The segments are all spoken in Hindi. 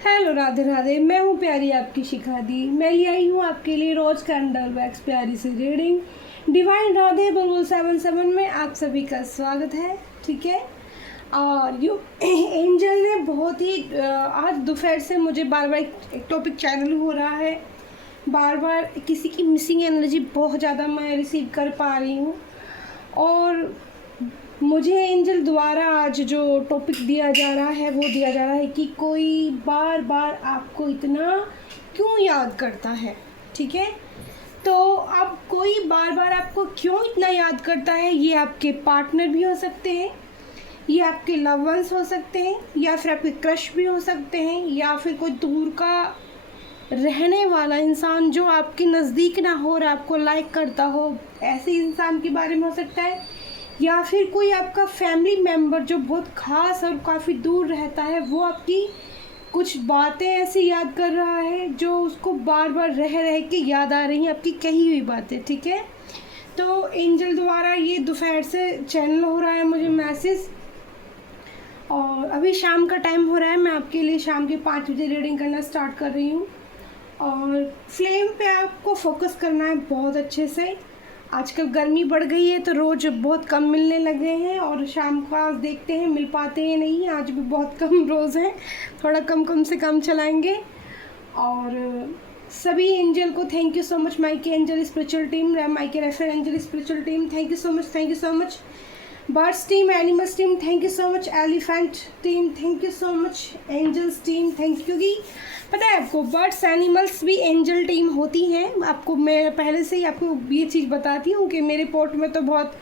हेलो राधे राधे, मैं हूँ प्यारी आपकी शिखा दी। मैं ले आई हूँ आपके लिए रोज कैंडल वैक्स प्यारी सी रीडिंग। डिवाइन राधे बुलबुल 77 में आप सभी का स्वागत है। ठीक है, और यू एंजल ने बहुत ही आज दोपहर से मुझे बार बार एक टॉपिक चैनल हो रहा है। बार बार किसी की मिसिंग एनर्जी बहुत ज़्यादा मैं रिसीव कर पा रही हूँ, और मुझे एंजल द्वारा आज जो टॉपिक दिया जा रहा है वो दिया जा रहा है कि कोई बार बार आपको इतना क्यों याद करता है। ठीक है, तो अब कोई बार बार आपको क्यों इतना याद करता है, ये आपके पार्टनर भी हो सकते हैं, ये आपके लव वंस हो सकते हैं, या फिर आपके क्रश भी हो सकते हैं, या फिर कोई दूर का रहने वाला इंसान जो आपके नज़दीक ना हो और आपको लाइक करता हो, ऐसे इंसान के बारे में हो सकता है, या फिर कोई आपका फैमिली मेम्बर जो बहुत ख़ास और काफ़ी दूर रहता है, वो आपकी कुछ बातें ऐसी याद कर रहा है जो उसको बार बार रह रह के याद आ रही हैं, आपकी कही हुई बातें। ठीक है, तो एंजल द्वारा ये दोपहर से चैनल हो रहा है मुझे मैसेज, और अभी शाम का टाइम हो रहा है। मैं आपके लिए शाम के 5 बजे रीडिंग करना स्टार्ट कर रही हूँ, और फ्लेम पे आपको फोकस करना है बहुत अच्छे से। आजकल गर्मी बढ़ गई है तो रोज़ बहुत कम मिलने लगे हैं, और शाम को आज देखते हैं मिल पाते हैं नहीं, आज भी बहुत कम रोज़ हैं, थोड़ा कम से कम चलाएंगे। और सभी एंजल को थैंक यू सो मच, माइके एंजल स्पिरिचुअल टीम, माइके रेफर angel spiritual team, thank you so much. Birds team, animals team, thank you so much. Elephant team, thank you so much. Angels team, thank you. क्योंकि पता है आपको, बर्ड्स एनिमल्स भी एंजल टीम होती हैं। आपको मैं पहले से ही आपको ये चीज़ बताती हूँ कि मेरे पोर्ट में तो बहुत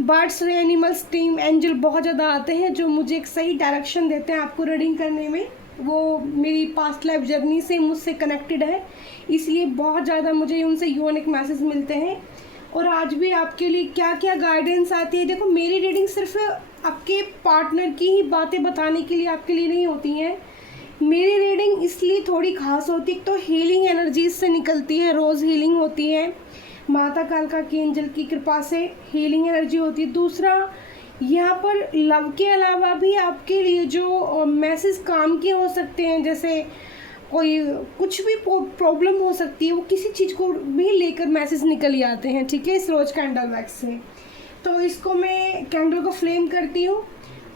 बर्ड्स एनिमल्स टीम एंजल बहुत ज़्यादा आते हैं, जो मुझे एक सही डायरेक्शन देते हैं आपको रीडिंग करने में। वो मेरी पास्ट लाइफ जर्नी से मुझसे कनेक्टेड है, इसलिए बहुत ज़्यादा मुझे उनसे यूनिक मैसेज मिलते हैं। और आज भी आपके लिए क्या क्या गाइडेंस आती है। देखो, मेरी रीडिंग सिर्फ आपके पार्टनर की ही बातें बताने के लिए आपके लिए नहीं होती हैं। मेरी रीडिंग इसलिए थोड़ी खास होती है, तो हीलिंग एनर्जीज से निकलती है, रोज़ हीलिंग होती है, माता कालका की एंजल की कृपा से हीलिंग एनर्जी होती है। दूसरा, यहाँ पर लव के अलावा भी आपके लिए जो मैसेज काम के हो सकते हैं, जैसे कोई कुछ भी प्रॉब्लम हो सकती है, वो किसी चीज़ को भी लेकर मैसेज निकल आते हैं। ठीक है, इस रोज कैंडल वैक्स से। तो इसको मैं कैंडल को फ्लेम करती हूँ,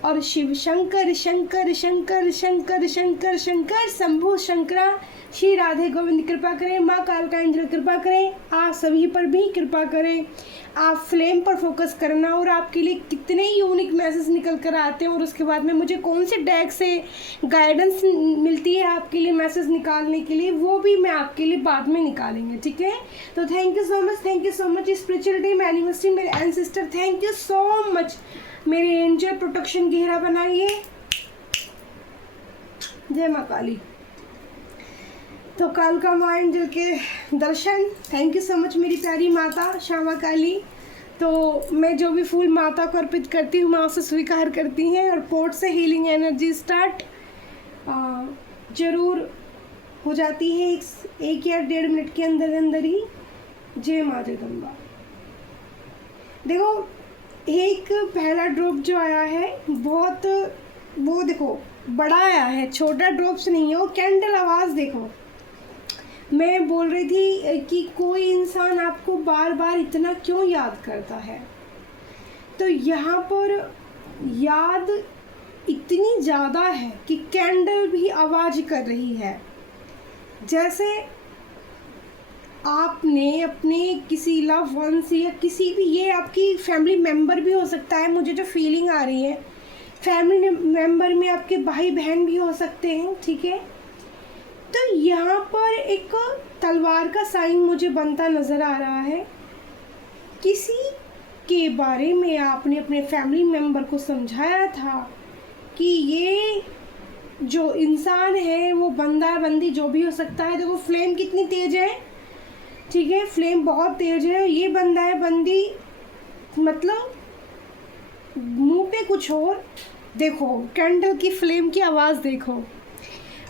और शिव शंकर शंकर शंकर शंकर शंकर शंकर शंभु शंकरा, श्री राधे गोविंद कृपा करें, माँ कालका एंजल कृपा करें, आप सभी पर भी कृपा करें। आप फ्लेम पर फोकस करना, और आपके लिए कितने यूनिक मैसेज निकल कर आते हैं, और उसके बाद में मुझे कौन से डेक से गाइडेंस मिलती है आपके लिए मैसेज निकालने के लिए, वो भी मैं आपके लिए बाद में निकालेंगे। ठीक है, तो thank you so much spiritual team, animals team, मेरे ancestor, thank you so much. मेरे एंजल प्रोटेक्शन गहरा बनाइए। जय माँ काली। तो कालका माँ एंजल के दर्शन, थैंक यू सो मच मेरी प्यारी माता श्यामा काली। तो मैं जो भी फूल माता को अर्पित करती हूँ, माँ उसे स्वीकार करती हैं, और पोर्ट से हीलिंग एनर्जी स्टार्ट जरूर हो जाती है एक या 1.5 मिनट के अंदर ही। जय माँ जगदम्बा। देखो, एक पहला ड्रॉप जो आया है बहुत, वो देखो बड़ा आया है, छोटा ड्रॉप्स नहीं है, वो कैंडल आवाज़ देखो। मैं बोल रही थी कि कोई इंसान आपको बार बार इतना क्यों याद करता है, तो यहाँ पर याद इतनी ज़्यादा है कि कैंडल भी आवाज़ कर रही है। जैसे आपने अपने किसी लव वंस या किसी भी, ये आपकी फैमिली मेम्बर भी हो सकता है, मुझे जो फीलिंग आ रही है, फैमिली मेम्बर में आपके भाई बहन भी हो सकते हैं। ठीक है, तो यहाँ पर एक तलवार का साइन मुझे बनता नज़र आ रहा है। किसी के बारे में आपने अपने फैमिली मेम्बर को समझाया था कि ये जो इंसान है वो बंदा बंदी जो भी हो सकता है। देखो फ्लेम कितनी तेज है। ठीक है, फ्लेम बहुत तेज है। ये बंदा है बंदी, मतलब मुंह पे कुछ और, देखो कैंडल की फ्लेम की आवाज़ देखो,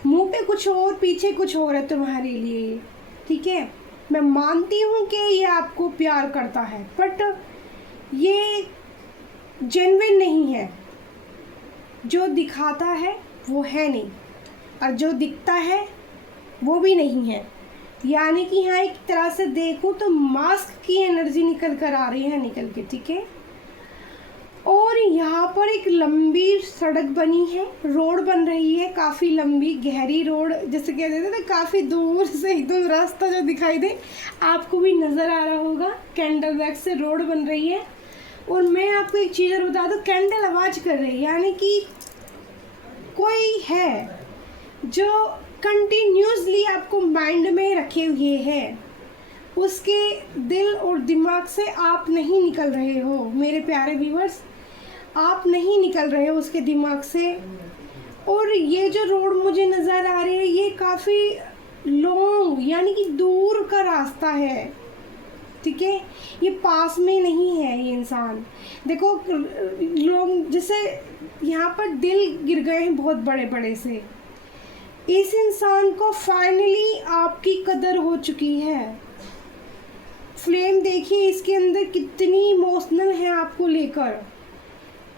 मुंह पे कुछ और पीछे कुछ और है तुम्हारे लिए। ठीक है, मैं मानती हूँ कि ये आपको प्यार करता है, बट ये जेन्युइन नहीं है, जो दिखाता है वो है नहीं। और जो दिखता है वो भी नहीं है। यानी कि यहाँ एक तरह से देखूँ तो मास्क की एनर्जी निकल कर आ रही है, निकल के, ठीक है। और यहाँ पर एक लंबी सड़क बनी है, रोड बन रही है, काफ़ी लंबी गहरी रोड, जैसे कह देते थे काफ़ी दूर से एकदम रास्ता जो दिखाई दे, आपको भी नज़र आ रहा होगा। कैंडल वैक्स से रोड बन रही है। और मैं आपको एक चीज़ और बता दूँ, कैंडल आवाज़ कर रही है, यानी कि कोई है जो कंटिन्यूसली आपको माइंड में रखे हुए है, उसके दिल और दिमाग से आप नहीं निकल रहे हो मेरे प्यारे व्यूअर्स, आप नहीं निकल रहे हो उसके दिमाग से। और ये जो रोड मुझे नज़र आ रही है ये काफ़ी लॉन्ग यानी कि दूर का रास्ता है, ठीक है। ये पास में नहीं है। ये इंसान देखो, लोग जैसे यहाँ पर दिल गिर गए हैं बहुत बड़े बड़े से। इस इंसान को फाइनली आपकी कदर हो चुकी है। फ्लेम देखिए इसके अंदर कितनी इमोशनल है आपको लेकर,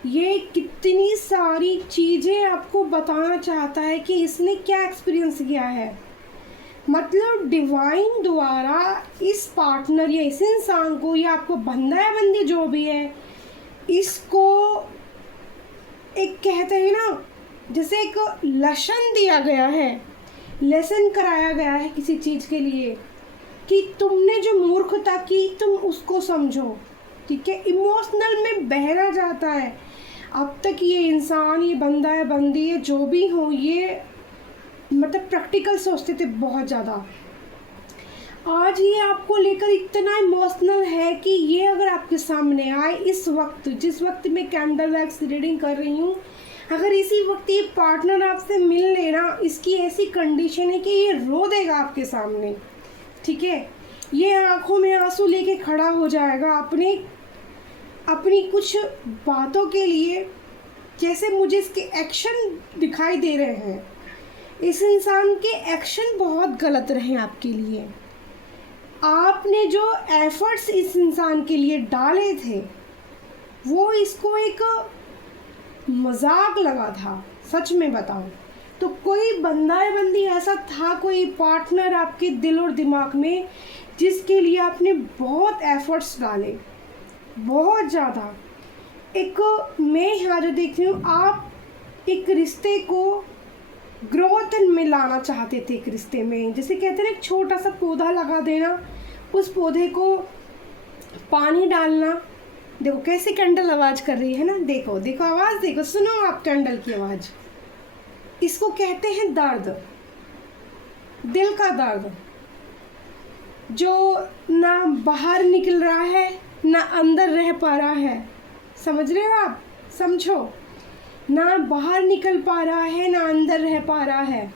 ये कितनी सारी चीज़ें आपको बताना चाहता है कि इसने क्या एक्सपीरियंस किया है। मतलब डिवाइन द्वारा इस पार्टनर या इस इंसान को, या आपको बंदा या बंदी जो भी है, इसको एक कहते हैं ना, जैसे एक लेसन दिया गया है, लेसन कराया गया है किसी चीज़ के लिए, कि तुमने जो मूर्खता की तुम उसको समझो, ठीक है। इमोशनल में बहना जाता है। अब तक ये इंसान, ये बंदा या बंदी है जो भी हो, ये मतलब प्रैक्टिकल सोचते थे बहुत ज़्यादा। आज ये आपको लेकर इतना इमोशनल है कि ये अगर आपके सामने आए इस वक्त, जिस वक्त मैं कैंडल वैक्स रीडिंग कर रही हूँ, अगर इसी वक्त ये पार्टनर आपसे मिल लेना, इसकी ऐसी कंडीशन है कि ये रो देगा आपके सामने, ठीक है। ये आंखों में आंसू लेके खड़ा हो जाएगा अपनी कुछ बातों के लिए। जैसे मुझे इसके एक्शन दिखाई दे रहे हैं, इस इंसान के एक्शन बहुत गलत रहे आपके लिए। आपने जो एफर्ट्स इस इंसान के लिए डाले थे वो इसको एक मजाक लगा था, सच में बताऊं तो। कोई बंदा या बंदी ऐसा था, कोई पार्टनर आपके दिल और दिमाग में, जिसके लिए आपने बहुत एफर्ट्स डाले, बहुत ज़्यादा। एक मैं यहाँ जो देख रही हूँ, आप एक रिश्ते को ग्रोथ में लाना चाहते थे। एक रिश्ते में जैसे कहते हैं एक छोटा सा पौधा लगा देना, उस पौधे को पानी डालना। देखो कैसे कैंडल आवाज़ कर रही है ना, देखो देखो आवाज़, देखो सुनो आप कैंडल की आवाज़। इसको कहते हैं दर्द, दिल का दर्द, जो ना बाहर निकल रहा है ना अंदर रह पा रहा है। समझ रहे हो आप, समझो, ना बाहर निकल पा रहा है ना अंदर रह पा रहा है।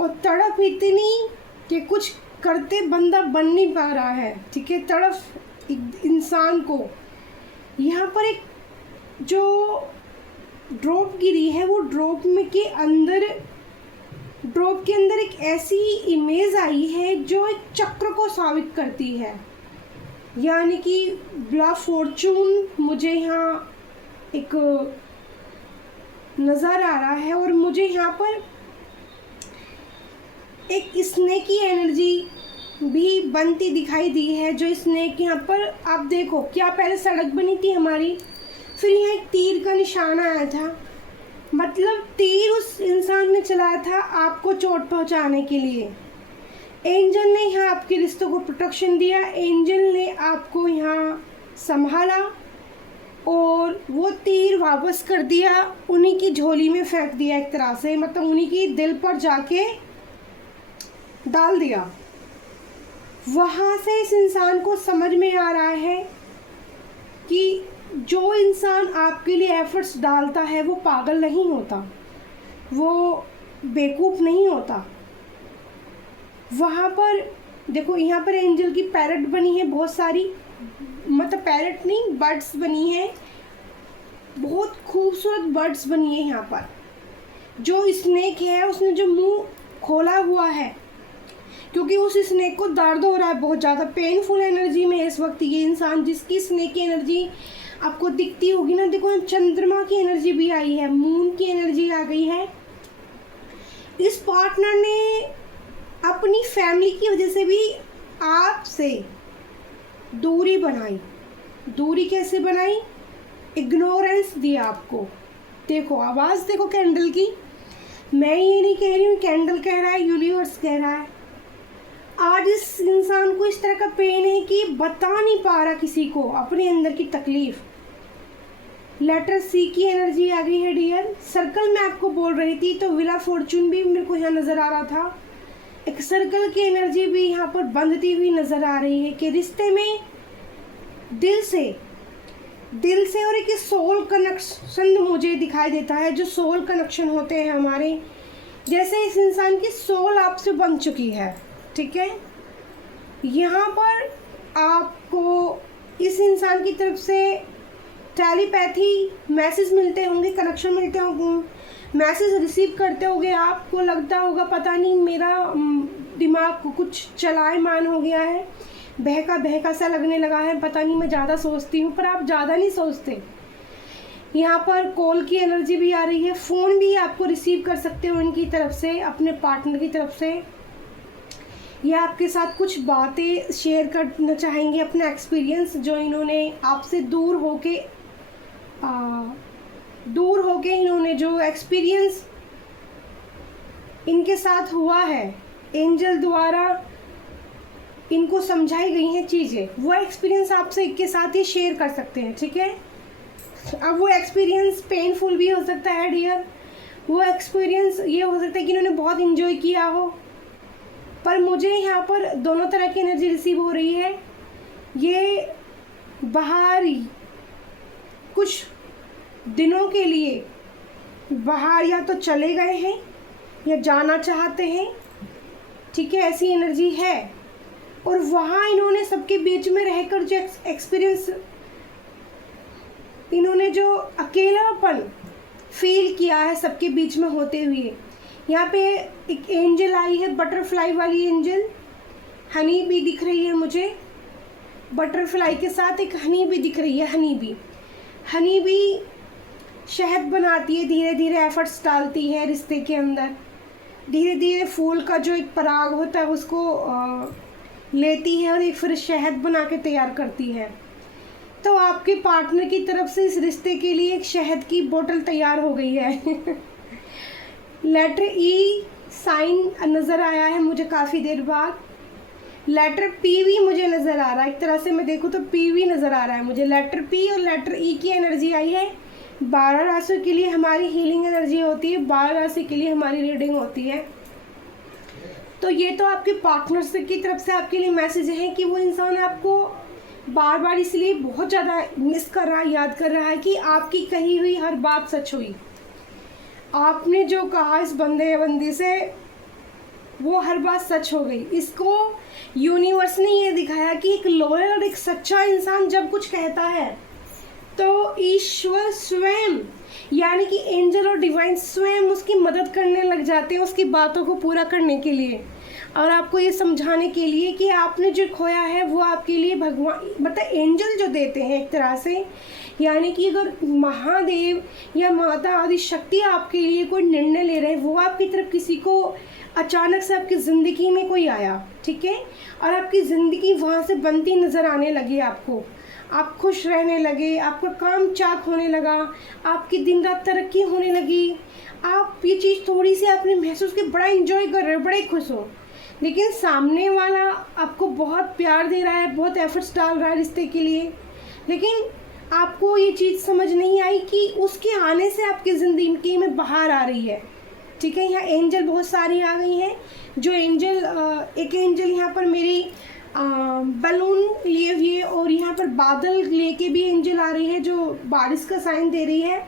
और तड़प इतनी कि कुछ करते बंदा बन नहीं पा रहा है, ठीक है। तड़प एक इंसान को, यहाँ पर एक जो ड्रॉप गिरी है, वो ड्रॉप के अंदर एक ऐसी इमेज आई है जो एक चक्र को साबित करती है। यानी कि ब्ला फॉर्चून मुझे यहाँ एक नज़र आ रहा है। और मुझे यहाँ पर एक स्नेक की एनर्जी भी बनती दिखाई दी है। जो स्नेक यहाँ पर आप देखो, क्या पहले सड़क बनी थी हमारी, फिर यहाँ एक तीर का निशान आया था। मतलब तीर उस इंसान ने चलाया था आपको चोट पहुँचाने के लिए। एंजल ने यहाँ आपके रिश्तों को प्रोटेक्शन दिया, एंजल ने आपको यहाँ संभाला और वो तीर वापस कर दिया, उन्हीं की झोली में फेंक दिया एक तरह से, मतलब उन्हीं की दिल पर जाके डाल दिया। वहाँ से इस इंसान को समझ में आ रहा है कि जो इंसान आपके लिए एफर्ट्स डालता है वो पागल नहीं होता, वो बेवकूफ़ नहीं होता। वहाँ पर देखो, यहाँ पर एंजल की पैरट बनी है बहुत सारी, मतलब पैरट नहीं, बर्ड्स बनी है, बहुत खूबसूरत बर्ड्स बनी है यहाँ पर। जो स्नेक है उसने जो मुंह खोला हुआ है, क्योंकि उस स्नेक को दर्द हो रहा है बहुत ज़्यादा, पेनफुल एनर्जी में इस वक्त ये इंसान। जिसकी स्नेक की एनर्जी आपको दिखती होगी ना, देखो चंद्रमा की एनर्जी भी आई है, मून की एनर्जी आ गई है। इस पार्टनर ने अपनी फैमिली की वजह से भी आपसे दूरी बनाई। दूरी कैसे बनाई? इग्नोरेंस दिया आपको। देखो आवाज़ देखो कैंडल की। मैं ये नहीं कह रही हूँ, कैंडल कह रहा है, यूनिवर्स कह रहा है। आज इस इंसान को इस तरह का पेन है कि बता नहीं पा रहा किसी को अपने अंदर की तकलीफ। लेटर सी की एनर्जी आ गई है डियर। सर्कल में आपको बोल रही थी तो विला फॉर्चून भी मेरे को यहाँ नज़र आ रहा था। एक सर्कल की एनर्जी भी यहाँ पर बंधती हुई नज़र आ रही है कि रिश्ते में दिल से और एक सोल कनेक्शन मुझे दिखाई देता है। जो सोल कनेक्शन होते हैं हमारे, जैसे इस इंसान की सोल आपसे बन चुकी है। ठीक है, यहाँ पर आपको इस इंसान की तरफ से टेलीपैथी मैसेज मिलते होंगे, कनेक्शन मिलते होंगे, मैसेज रिसीव करते होंगे। आपको लगता होगा पता नहीं मेरा दिमाग को कुछ चलायमान हो गया है, बहका सा लगने लगा है, पता नहीं मैं ज़्यादा सोचती हूँ। पर आप ज़्यादा नहीं सोचते। यहाँ पर कॉल की एनर्जी भी आ रही है। फ़ोन भी आपको रिसीव कर सकते हो इनकी तरफ से, अपने पार्टनर की तरफ से, या आपके साथ कुछ बातें शेयर करना चाहेंगे, अपना एक्सपीरियंस जो इन्होंने आपसे दूर होके इन्होंने जो एक्सपीरियंस इनके साथ हुआ है, एंजल द्वारा इनको समझाई गई हैं चीज़ें, वो एक्सपीरियंस आपसे के साथ ही शेयर कर सकते हैं। ठीक है, अब वो एक्सपीरियंस पेनफुल भी हो सकता है डियर। वो एक्सपीरियंस ये हो सकता है कि इन्होंने बहुत इंजॉय किया हो, पर मुझे यहाँ पर दोनों तरह की एनर्जी रिसीव हो रही है। ये बाहर कुछ दिनों के लिए बाहर या तो चले गए हैं या जाना चाहते हैं। ठीक है, ऐसी एनर्जी है। और वहाँ इन्होंने सबके बीच में रहकर जो एक्सपीरियंस, इन्होंने जो अकेलापन फील किया है सबके बीच में होते हुए। यहाँ पे एक एंजल आई है, बटरफ्लाई वाली एंजल, हनी भी दिख रही है मुझे। बटरफ्लाई के साथ एक हनी भी दिख रही है। हनी भी शहद बनाती है, धीरे धीरे एफर्ट्स डालती है रिश्ते के अंदर। धीरे धीरे फूल का जो एक पराग होता है उसको लेती है और एक फिर शहद बना के तैयार करती है। तो आपके पार्टनर की तरफ से इस रिश्ते के लिए एक शहद की बोतल तैयार हो गई है। लेटर ई साइन नज़र आया है मुझे काफ़ी देर बाद। लेटर पी भी मुझे नज़र आ रहा है। एक तरह से मैं देखूँ तो पी भी नज़र आ रहा है मुझे। लेटर पी और लेटर ई की एनर्जी आई है। 12 राशि के लिए हमारी हीलिंग एनर्जी होती है, 12 राशि के लिए हमारी रीडिंग होती है। तो ये तो आपके पार्टनर्स की तरफ से आपके लिए मैसेज है कि वो इंसान आपको बार बार इसलिए बहुत ज़्यादा मिस कर रहा है, याद कर रहा है कि आपकी कही हुई हर बात सच हुई। आपने जो कहा इस बंदे या बंदी से, वो हर बात सच हो गई। इसको यूनिवर्स ने ये दिखाया कि एक लॉयल और एक सच्चा इंसान जब कुछ कहता है तो ईश्वर स्वयं, यानी कि एंजल और डिवाइन स्वयं उसकी मदद करने लग जाते हैं उसकी बातों को पूरा करने के लिए, और आपको ये समझाने के लिए कि आपने जो खोया है वो आपके लिए भगवान, मतलब एंजल जो देते हैं एक तरह से। यानी कि अगर महादेव या माता आदि शक्ति आपके लिए कोई निर्णय ले रहे हैं, वो आपकी तरफ किसी को अचानक से आपकी ज़िंदगी में कोई आया, ठीक है, और आपकी ज़िंदगी वहाँ से बनती नज़र आने लगी आपको। आप खुश रहने लगे, आपका काम चाक होने लगा, आपकी दिन रात तरक्की होने लगी। आप ये चीज़ थोड़ी सी आपने महसूस की, बड़ा एंजॉय कर रहे हो, बड़े खुश हो, लेकिन सामने वाला आपको बहुत प्यार दे रहा है, बहुत एफर्ट्स डाल रहा है रिश्ते के लिए, लेकिन आपको ये चीज़ समझ नहीं आई कि उसके आने से आपकी ज़िंदगी में बाहर आ रही है। ठीक है, यहाँ एंजल बहुत सारी आ गई हैं। जो एंजल, एक एंजल यहाँ पर मेरी बलून लिए हुए, और यहाँ पर बादल लेके भी एंजल आ रही है जो बारिश का साइन दे रही है।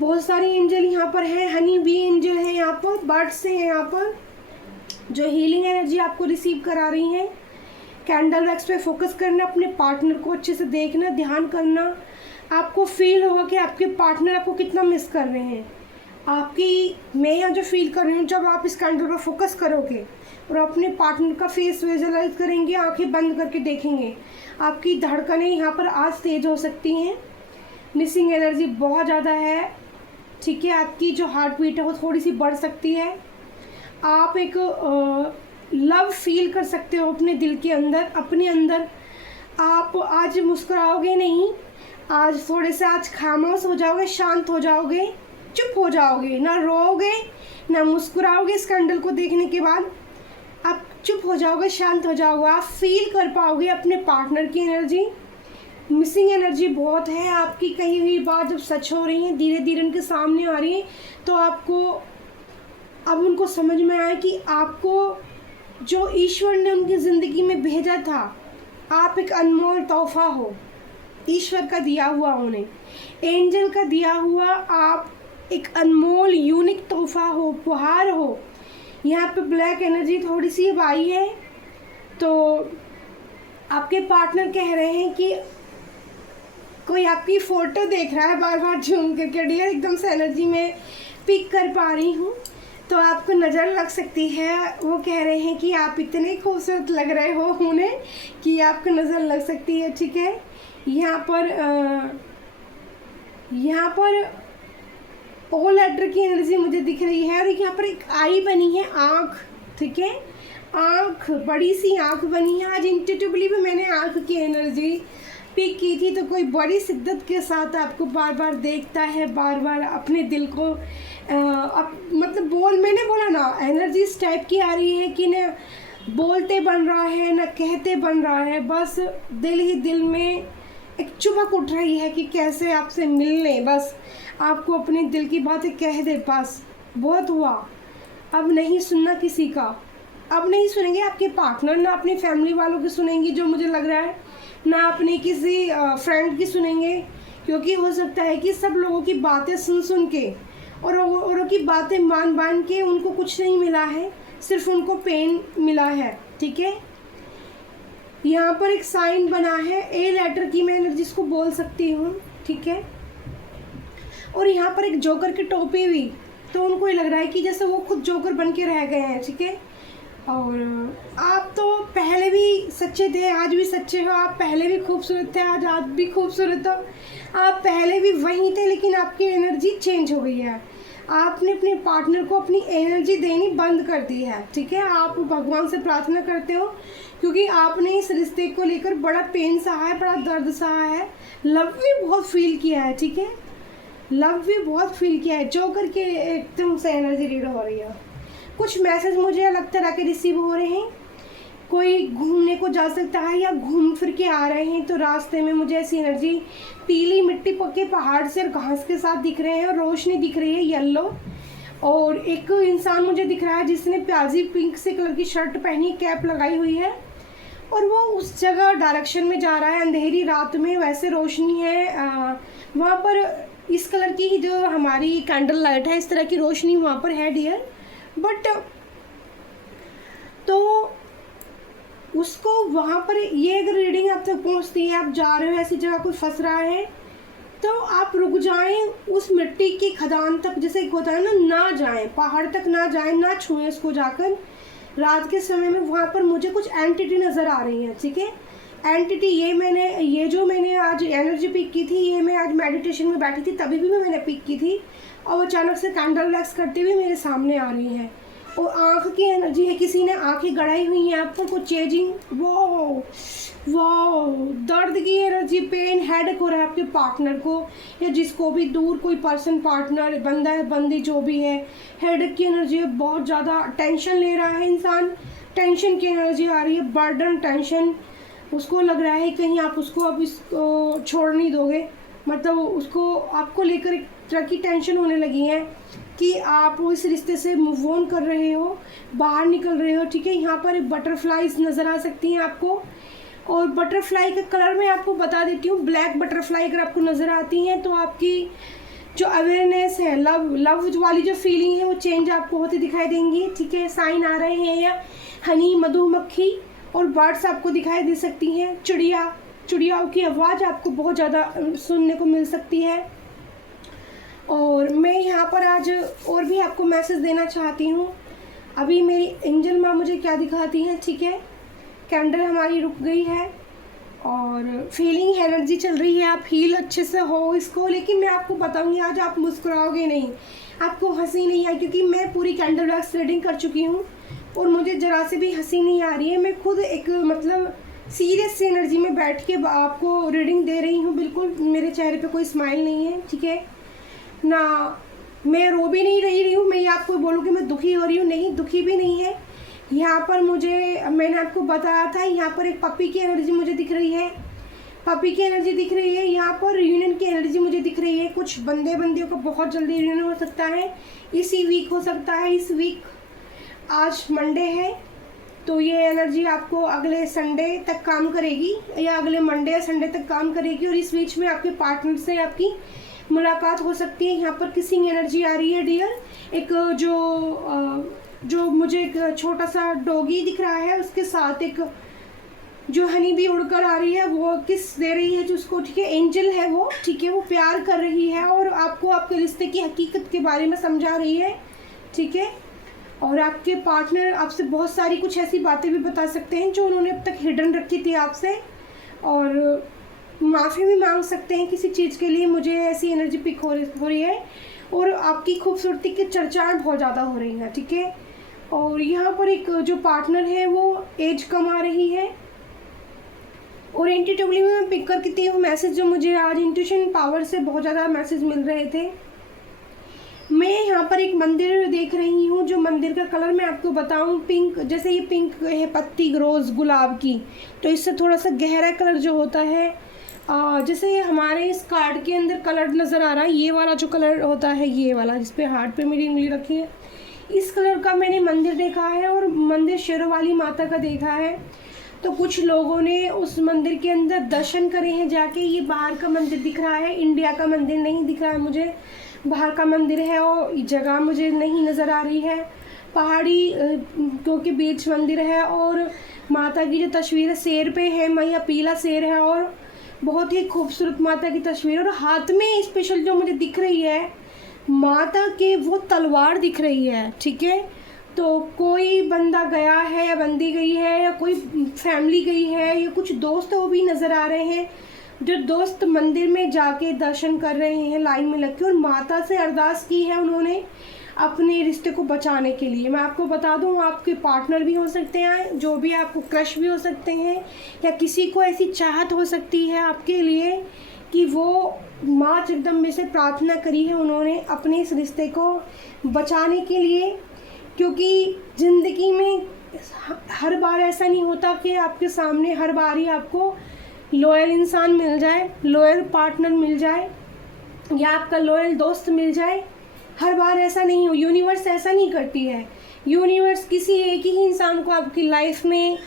बहुत सारी एंजल यहाँ पर हैं। हनी बी एंजल है यहाँ पर, बर्ड्स हैं यहाँ पर जो हीलिंग एनर्जी आपको रिसीव करा रही हैं। कैंडल वैक्स पे फोकस करना, अपने पार्टनर को अच्छे से देखना, ध्यान करना। आपको फील होगा कि आपके पार्टनर आपको कितना मिस कर रहे हैं। मैं यहाँ जो फील कर रही हूँ, जब आप इस कैंडल पर फोकस करोगे और अपने पार्टनर का फेस विजुअलाइज करेंगे, आंखें बंद करके देखेंगे, आपकी धड़कनें यहाँ पर आज तेज हो सकती हैं। मिसिंग एनर्जी बहुत ज़्यादा है, ठीक है, आपकी जो हार्ट बीट है वो थोड़ी सी बढ़ सकती है। आप एक लव फील कर सकते हो अपने दिल के अंदर, अपने अंदर। आप आज मुस्कुराओगे नहीं, आज थोड़े से आज खामोश हो जाओगे, शांत हो जाओगे, चुप हो जाओगे, ना रोओगे ना मुस्कुराओगे। इस कैंडल को देखने के बाद आप चुप हो जाओगे, शांत हो जाओगे। आप फील कर पाओगे अपने पार्टनर की एनर्जी। मिसिंग एनर्जी बहुत है आपकी, कही हुई बात जब सच हो रही है, धीरे धीरे उनके सामने आ रही है, तो आपको अब उनको समझ में आया कि आपको जो ईश्वर ने उनकी ज़िंदगी में भेजा था, आप एक अनमोल तोहफा हो, ईश्वर का दिया हुआ, उन्हें एंजल का दिया हुआ, आप एक अनमोल यूनिक तोहफा हो, उपहार हो। यहाँ पे ब्लैक एनर्जी थोड़ी सी अब आई है, तो आपके पार्टनर कह रहे हैं कि कोई आपकी फ़ोटो देख रहा है बार बार झूम करके। डियर, एकदम से एनर्जी में पिक कर पा रही हूँ, तो आपको नज़र लग सकती है। वो कह रहे हैं कि आप इतने खूबसूरत लग रहे हो उन्हें कि आपको नज़र लग सकती है, ठीक है। यहाँ पर ओ लेटर की एनर्जी मुझे दिख रही है, और यहाँ पर एक आई बनी है, आँख, ठीक है। आँख, बड़ी सी आँख बनी है। आज इंट्यूटिवली भी मैंने आँख की एनर्जी पिक की थी, तो कोई बड़ी शिद्दत के साथ आपको बार बार देखता है, बार बार अपने दिल को मतलब मैंने बोला ना, एनर्जी इस टाइप की आ रही है कि न बोलते बन रहा है न कहते बन रहा है, बस दिल ही दिल में एक चुभक उठ रही है कि कैसे आपसे मिल लें, बस आपको अपने दिल की बातें कह दे। बस बहुत हुआ, अब नहीं सुनना किसी का, अब नहीं सुनेंगे आपके पार्टनर, ना अपनी फैमिली वालों की सुनेंगी जो मुझे लग रहा है, ना अपने किसी फ्रेंड की सुनेंगे, क्योंकि हो सकता है कि सब लोगों की बातें सुन के और औरों की बातें मान के उनको कुछ नहीं मिला है, सिर्फ उनको पेन मिला है, ठीक है। यहाँ पर एक साइन बना है, ए लेटर की मैं एनर्जी इसको बोल सकती हूँ, ठीक है। और यहाँ पर एक जोकर की टोपी हुई, तो उनको ये लग रहा है कि जैसे वो खुद जोकर बन के रह गए हैं, ठीक है। और आप तो पहले भी सच्चे थे, आज भी सच्चे हो, आप पहले भी खूबसूरत थे, आज भी खूबसूरत हो, आप पहले भी वहीं थे, लेकिन आपकी एनर्जी चेंज हो गई है। आपने अपने पार्टनर को अपनी एनर्जी देनी बंद कर दी है, ठीक है। आप भगवान से प्रार्थना करते हो, क्योंकि आपने इस रिश्ते को लेकर बड़ा पेन सहा है, बड़ा दर्द सहा है, लव भी बहुत फील किया है, ठीक है, लव भी बहुत फील किया है। जोकर के एकदम से एनर्जी रीड हो रही है। कुछ मैसेज मुझे अलग तरह के रिसीव हो रहे हैं, कोई घूमने को जा सकता है या घूम फिर के आ रहे हैं, तो रास्ते में मुझे ऐसी एनर्जी पीली मिट्टी पक्के पहाड़ से और घास के साथ दिख रहे हैं, और रोशनी दिख रही है येलो। और एक इंसान मुझे दिख रहा है जिसने प्याजी पिंक से कलर की शर्ट पहनी, कैप लगाई हुई है, और वो उस जगह डायरेक्शन में जा रहा है। अंधेरी रात में वैसे रोशनी है, वहाँ पर इस कलर की ही जो हमारी कैंडल लाइट है, इस तरह की रोशनी वहाँ पर है डियर। बट तो उसको वहाँ पर ये अगर रीडिंग आप तक पहुँचती है, आप जा रहे हो ऐसी जगह कोई फंस रहा है, तो आप रुक जाएं उस मिट्टी की खदान तक, जैसे होता है ना जाएं, पहाड़ तक ना जाएं, ना छुएं उसको जाकर। रात के समय में वहाँ पर मुझे कुछ एंटिटी नज़र आ रही है, ठीक है। एंटिटी ये जो मैंने आज एनर्जी पिक की थी, ये मैं आज मेडिटेशन में बैठी थी तभी भी मैंने पिक की थी, और अचानक से कैंडल लाइट्स करते हुए मेरे सामने आ रही है। और आँख की एनर्जी है, किसी ने आँखें गड़ाई हुई हैं आपको, कुछ चेजिंग, वो दर्द की एनर्जी, पेन, हेडेक हो रहा है आपके पार्टनर को, या जिसको भी दूर कोई पर्सन, पार्टनर, बंदा है, बंदी, जो भी है, हेडेक की एनर्जी है, बहुत ज़्यादा टेंशन ले रहा है इंसान, टेंशन की एनर्जी आ रही है, बर्डन, टेंशन। उसको लग रहा है कहीं आप उसको अब इसको छोड़ नहीं दोगे, मतलब उसको आपको लेकर एक तरह की टेंशन होने लगी है कि आप इस रिश्ते से मूव ऑन कर रहे हो, बाहर निकल रहे हो, ठीक है। यहाँ पर एक बटरफ्लाइज नज़र आ सकती हैं आपको, और बटरफ्लाई का कलर मैं आपको बता देती हूँ, ब्लैक बटरफ्लाई अगर आपको नज़र आती हैं तो आपकी जो अवेयरनेस है, लव वाली जो फीलिंग है वो चेंज आपको होती दिखाई देंगी, ठीक है। साइन आ रहे हैं, या हनी, मधुमक्खी और बर्ड्स आपको दिखाई दे सकती हैं, चिड़ियाओं की आवाज़ आपको बहुत ज़्यादा सुनने को मिल सकती है। और मैं यहाँ पर आज और भी आपको मैसेज देना चाहती हूँ। अभी मेरी एंजल माँ मुझे क्या दिखाती हैं, ठीक है। कैंडल हमारी रुक गई है और फीलिंग एनर्जी चल रही है, आप फील अच्छे से हो इसको, लेकिन मैं आपको बताऊँगी आज आप मुस्कुराओगे नहीं, आपको हंसी नहीं आई, क्योंकि मैं पूरी कैंडल वैक्स रीडिंग कर चुकी हूँ और मुझे ज़रा से भी हंसी नहीं आ रही है। मैं खुद एक मतलब सीरियस सी एनर्जी में बैठ के आपको रीडिंग दे रही हूँ। बिल्कुल मेरे चेहरे पे कोई स्माइल नहीं है, ठीक है ना। मैं रो भी नहीं रही हूँ, मैं ये आपको बोलूँ कि मैं दुखी हो रही हूँ, नहीं, दुखी भी नहीं है। यहाँ पर मैंने आपको बताया था, यहाँ पर एक पपी की एनर्जी मुझे दिख रही है, पपी की एनर्जी दिख रही है। यहाँ पर यूनियन की एनर्जी मुझे दिख रही है। कुछ बंदियों का बहुत जल्दी यूनियन हो सकता है, इसी वीक हो सकता है। इस वीक आज मंडे है, तो ये एनर्जी आपको अगले संडे तक काम करेगी या अगले मंडे या संडे तक काम करेगी। और इस बीच में आपके पार्टनर से आपकी मुलाकात हो सकती है। यहाँ पर किसिंग एनर्जी आ रही है डियर। एक जो मुझे एक छोटा सा डॉगी दिख रहा है, उसके साथ एक जो हनी भी उड़कर आ रही है, वो किस दे रही है जो उसको, ठीक है, एंजल है वो, ठीक है, वो प्यार कर रही है और आपको आपके रिश्ते की हकीकत के बारे में समझा रही है, ठीक है। और आपके पार्टनर आपसे बहुत सारी कुछ ऐसी बातें भी बता सकते हैं जो उन्होंने अब तक हिडन रखी थी आपसे, और माफ़ी भी मांग सकते हैं किसी चीज़ के लिए। मुझे ऐसी एनर्जी पिक हो रही है और आपकी खूबसूरती की चर्चाएं बहुत ज़्यादा हो रही हैं, ठीक है। और यहाँ पर एक जो पार्टनर है वो एज कम आ रही है। और इंट्यूटिवली मैं पिक करती हूँ मैसेज जो मुझे आज इंट्यूशन पावर से बहुत ज़्यादा मैसेज मिल रहे थे। मैं यहाँ पर एक मंदिर देख रही हूँ, जो मंदिर का कलर मैं आपको बताऊँ, पिंक, जैसे ये पिंक है पत्ती रोज़ गुलाब की, तो इससे थोड़ा सा गहरा कलर जो होता है, जैसे हमारे इस कार्ड के अंदर कलर नज़र आ रहा है, ये वाला जो कलर होता है, ये वाला जिस पे हार्ट पे मेरी उंगली रखी है, इस कलर का मैंने मंदिर देखा है और मंदिर शेरों वाली माता का देखा है। तो कुछ लोगों ने उस मंदिर के अंदर दर्शन करे हैं जाके। ये बाहर का मंदिर दिख रहा है, इंडिया का मंदिर नहीं दिख रहा है मुझे, बाहर का मंदिर है और जगह मुझे नहीं नज़र आ रही है। पहाड़ी क्योंकि बीच मंदिर है और माता की जो तस्वीर शेर पे है, मैया पीला शेर है और बहुत ही खूबसूरत माता की तस्वीर। और हाथ में स्पेशल जो मुझे दिख रही है माता के, वो तलवार दिख रही है, ठीक है। तो कोई बंदा गया है या बंदी गई है या कोई फैमिली गई है या कुछ दोस्त वो भी नज़र आ रहे हैं, जो दोस्त मंदिर में जाके दर्शन कर रहे हैं लाइन में लग के, और माता से अरदास की है उन्होंने अपने रिश्ते को बचाने के लिए। मैं आपको बता दूं, आपके पार्टनर भी हो सकते हैं, जो भी आपको क्रश भी हो सकते हैं, या किसी को ऐसी चाहत हो सकती है आपके लिए कि वो माँ जगदम्बा से प्रार्थना करी है उन्होंने अपने इस रिश्ते को बचाने के लिए। क्योंकि ज़िंदगी में हर बार ऐसा नहीं होता कि आपके सामने हर बार ही आपको लॉयल इंसान मिल जाए, लॉयल पार्टनर मिल जाए या आपका लॉयल दोस्त मिल जाए। हर बार ऐसा नहीं हो, यूनिवर्स ऐसा नहीं करती है। यूनिवर्स किसी एक ही इंसान को आपकी लाइफ में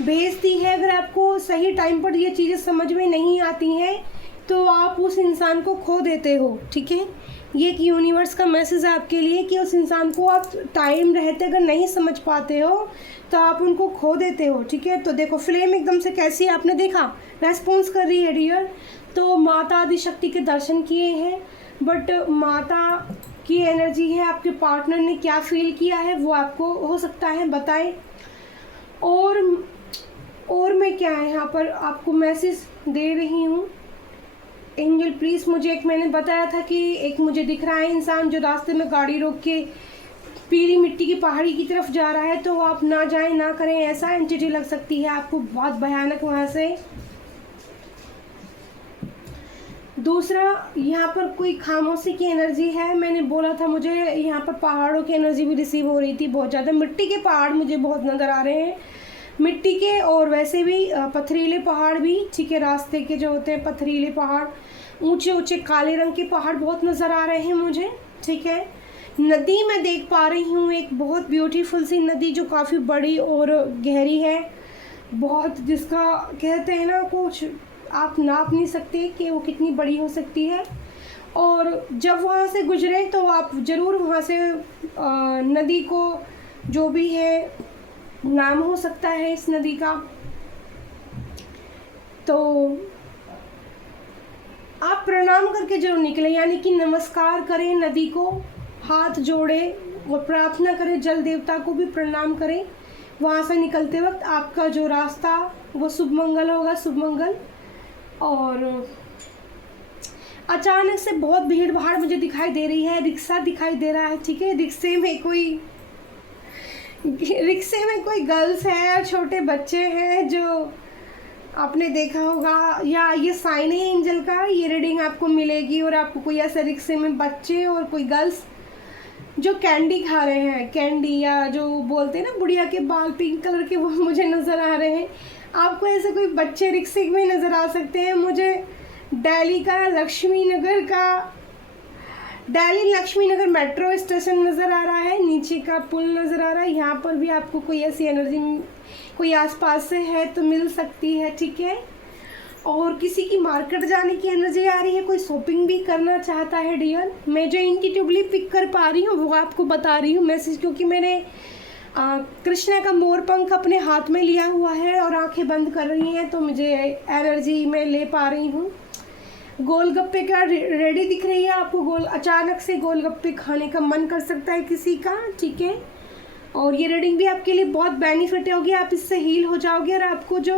भेजती है। अगर आपको सही टाइम पर ये चीज़ें समझ में नहीं आती हैं तो आप उस इंसान को खो देते हो, ठीक है। ये एक यूनिवर्स का मैसेज है आपके लिए कि उस इंसान को आप टाइम रहते अगर नहीं समझ पाते हो तो आप उनको खो देते हो, ठीक है। तो देखो फ्लेम एकदम से कैसी आपने देखा रेस्पॉन्स कर रही है डियर। तो माता आदिशक्ति के दर्शन किए हैं, बट माता की एनर्जी है, आपके पार्टनर ने क्या फील किया है वो आपको हो सकता है बताए। और मैं क्या है यहाँ पर आपको मैसेज दे रही हूँ। एंजल प्लीज़ मुझे एक, मैंने बताया था कि एक मुझे दिख रहा है इंसान जो रास्ते में गाड़ी रोक के पीली मिट्टी की पहाड़ी की तरफ जा रहा है, तो आप ना जाएं, ना करें, ऐसा एंटिटी लग सकती है आपको बहुत भयानक वहाँ से। दूसरा, यहाँ पर कोई खामोशी की एनर्जी है। मैंने बोला था मुझे यहाँ पर पहाड़ों की एनर्जी भी रिसीव हो रही थी बहुत ज़्यादा। मिट्टी के पहाड़ मुझे बहुत नज़र आ रहे हैं, मिट्टी के और वैसे भी पथरीले पहाड़ भी, ठीक है। रास्ते के जो होते हैं पथरीले पहाड़, ऊंचे ऊंचे काले रंग के पहाड़ बहुत नज़र आ रहे हैं मुझे, ठीक है। नदी मैं देख पा रही हूँ, एक बहुत ब्यूटीफुल सी नदी जो काफ़ी बड़ी और गहरी है बहुत, जिसका कहते हैं ना कुछ आप नाप नहीं सकते कि वो कितनी बड़ी हो सकती है। और जब वहाँ से गुजरे तो आप ज़रूर वहाँ से नदी को, जो भी है नाम हो सकता है इस नदी का, तो आप प्रणाम करके जरूर निकले, यानी कि नमस्कार करें नदी को, हाथ जोड़े और प्रार्थना करें, जल देवता को भी प्रणाम करें। वहाँ से निकलते वक्त आपका जो रास्ता वो शुभ मंगल होगा, शुभ मंगल। और अचानक से बहुत भीड़ भाड़ मुझे दिखाई दे रही है, रिक्शा दिखाई दे रहा है, ठीक है। रिक्शे में कोई गर्ल्स है और छोटे बच्चे हैं जो आपने देखा होगा, या ये साइन है एंजल का, ये रीडिंग आपको मिलेगी। और आपको कोई ऐसे रिक्शे में बच्चे और कोई गर्ल्स जो कैंडी खा रहे हैं, कैंडी या जो बोलते हैं ना बुढ़िया के बाल पिंक कलर के, वो मुझे नज़र आ रहे हैं। आपको ऐसे कोई बच्चे रिक्शे में नज़र आ सकते हैं। मुझे दिल्ली लक्ष्मी नगर मेट्रो स्टेशन नज़र आ रहा है, नीचे का पुल नज़र आ रहा है। यहाँ पर भी आपको कोई ऐसी एनर्जी कोई आसपास से है तो मिल सकती है, ठीक है। और किसी की मार्केट जाने की एनर्जी आ रही है, कोई शॉपिंग भी करना चाहता है डियर। मैं जो इंट्यूटिवली पिक कर पा रही हूँ वो आपको बता रही हूँ मैसेज, क्योंकि मैंने कृष्णा का मोर पंख अपने हाथ में लिया हुआ है और आंखें बंद कर रही हैं, तो मुझे एनर्जी मैं ले पा रही हूँ। गोलगप्पे का रेडी दिख रही है आपको, अचानक से गोलगप्पे खाने का मन कर सकता है किसी का, ठीक है। और ये रीडिंग भी आपके लिए बहुत बेनिफिट होगी, आप इससे हील हो जाओगे। और आपको जो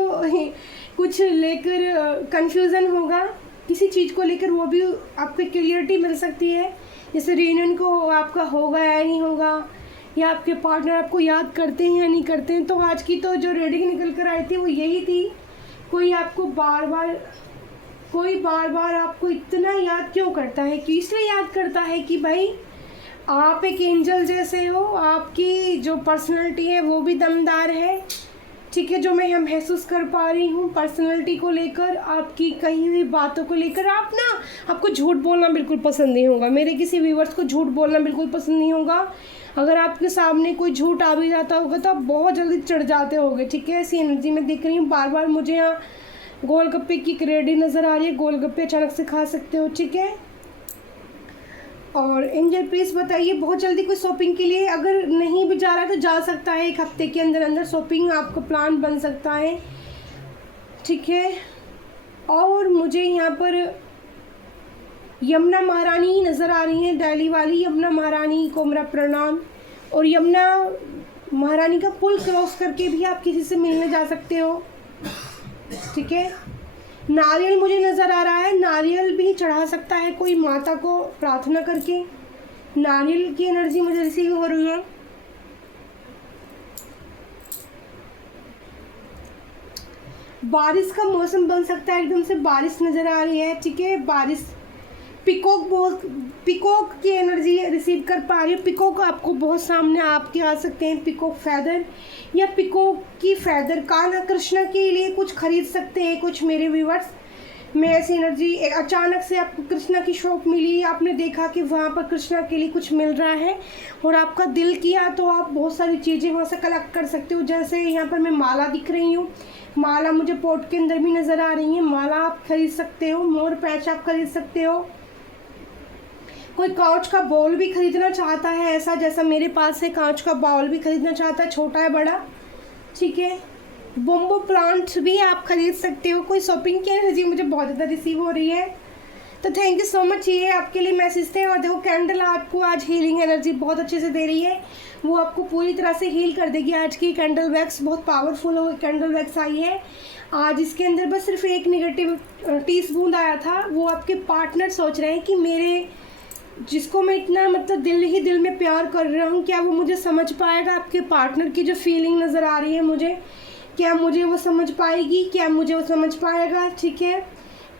कुछ लेकर कंफ्यूजन होगा किसी चीज़ को लेकर, वो भी आपको क्लियरिटी मिल सकती है। जैसे रियूनियन को आपका होगा या नहीं होगा, या आपके पार्टनर आपको याद करते हैं या नहीं करते हैं। तो आज की तो जो रीडिंग निकल कर आई थी वो यही थी, कोई बार बार आपको इतना याद क्यों करता है, कि इसलिए याद करता है कि भाई आप एक एंजल जैसे हो, आपकी जो पर्सनैलिटी है वो भी दमदार है, ठीक है। जो मैं महसूस कर पा रही हूँ पर्सनैलिटी को लेकर, आपकी कही हुई बातों को लेकर, आपको झूठ बोलना बिल्कुल पसंद नहीं होगा। मेरे किसी व्यूवर्स को झूठ बोलना बिल्कुल पसंद नहीं होगा। अगर आपके सामने कोई झूठ आ भी जाता होगा तो आप बहुत जल्दी चढ़ जाते होगे, ठीक है। ऐसी एनर्जी में दिख रही हूँ। बार बार मुझे यहाँ गोलगप्पे की रेडी नज़र आ रही है, गोलगप्पे अचानक से खा सकते हो, ठीक है। और एंजल प्लीज़ बताइए, बहुत जल्दी कोई शॉपिंग के लिए अगर नहीं भी जा रहा है तो जा सकता है, 1 हफ्ते के अंदर अंदर शॉपिंग आपका प्लान बन सकता है, ठीक है। और मुझे यहाँ पर यमुना महारानी नज़र आ रही हैं, दिल्ली वाली यमुना महारानी को मेरा प्रणाम। और यमुना महारानी का पुल क्रॉस करके भी आप किसी से मिलने जा सकते हो, ठीक है। नारियल मुझे नज़र आ रहा है, नारियल भी चढ़ा सकता है कोई माता को प्रार्थना करके। नारियल की एनर्जी मुझे रिसीव हो रही है। बारिश का मौसम बन सकता है, एकदम से बारिश नज़र आ रही है, ठीक है। बारिश, पिकॉक की एनर्जी रिसीव कर पा रही है। पिकॉक आपको बहुत सामने आपके आ सकते हैं, पिकॉक फैदर या पिकॉक की फैदर कान्हा कृष्णा के लिए कुछ खरीद सकते हैं कुछ मेरे व्यूवर्स। मैं ऐसी एनर्जी, अचानक से आपको कृष्णा की शॉप मिली, आपने देखा कि वहाँ पर कृष्णा के लिए कुछ मिल रहा है और आपका दिल किया तो आप बहुत सारी चीज़ें वहाँ से कलेक्ट कर सकते हो। जैसे यहाँ पर मैं माला दिख रही हूँ, माला मुझे पोर्ट के अंदर भी नज़र आ रही है, माला आप खरीद सकते हो, मोर पैच आप खरीद सकते हो। कोई कांच का बाउल भी खरीदना चाहता है, ऐसा जैसा मेरे पास है, कांच का बाउल भी खरीदना चाहता है, छोटा है बड़ा, ठीक है। बम्बू प्लांट भी आप खरीद सकते हो। कोई शॉपिंग की एनर्जी मुझे बहुत ज़्यादा रिसीव हो रही है, तो थैंक यू सो मच। ये आपके लिए मैसेज थे। और देखो कैंडल आपको आज हीलिंग एनर्जी बहुत अच्छे से दे रही है, वो आपको पूरी तरह से हील कर देगी। आज की कैंडल वैक्स बहुत पावरफुल कैंडल वैक्स आई है आज। इसके अंदर बस सिर्फ एक नेगेटिव टीस्पून आया था, वो आपके पार्टनर सोच रहे हैं कि मेरे जिसको मैं इतना मतलब दिल ही दिल में प्यार कर रहा हूँ, क्या वो मुझे समझ पाएगा। आपके पार्टनर की जो फीलिंग नज़र आ रही है मुझे, क्या मुझे वो समझ पाएगी, क्या मुझे वो समझ पाएगा, ठीक है।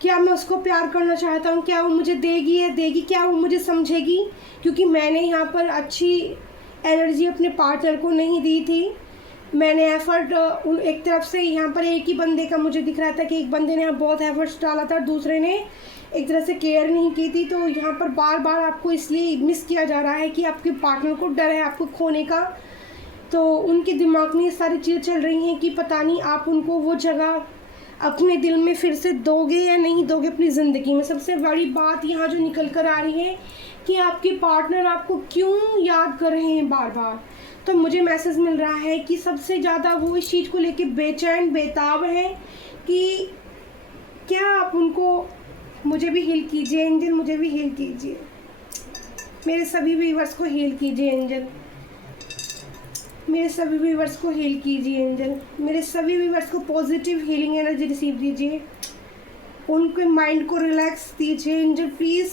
क्या मैं उसको प्यार करना चाहता हूँ, क्या वो मुझे देगी या देगी, क्या वो मुझे समझेगी। क्योंकि मैंने यहाँ पर अच्छी एनर्जी अपने पार्टनर को नहीं दी थी, मैंने एफ़र्ट एक तरफ से यहाँ पर एक ही बंदे का मुझे दिख रहा था कि एक बंदे ने बहुत एफर्ट्स डाला था, दूसरे ने एक तरह से केयर नहीं की थी। तो यहाँ पर बार बार आपको इसलिए मिस किया जा रहा है कि आपके पार्टनर को डर है आपको खोने का। तो उनके दिमाग में ये सारी चीज़ें चल रही हैं कि पता नहीं आप उनको वो जगह अपने दिल में फिर से दोगे या नहीं दोगे अपनी ज़िंदगी में। सबसे बड़ी बात यहाँ जो निकल कर आ रही है कि आपके पार्टनर आपको क्यों याद कर रहे हैं बार बार। तो मुझे मैसेज मिल रहा है कि सबसे ज़्यादा वो इस चीज़ को लेके बेचैन बेताब हैं कि क्या आप उनको, मुझे भी हील कीजिए एंजल, मुझे भी हील कीजिए, मेरे सभी व्यूवर्स को हील कीजिए एंजल, मेरे सभी व्यूवर्स को हील कीजिए एंजल, मेरे सभी व्यूवर्स को पॉजिटिव हीलिंग एनर्जी रिसीव दीजिए। उनके माइंड को रिलैक्स दीजिए एंजल प्लीज़।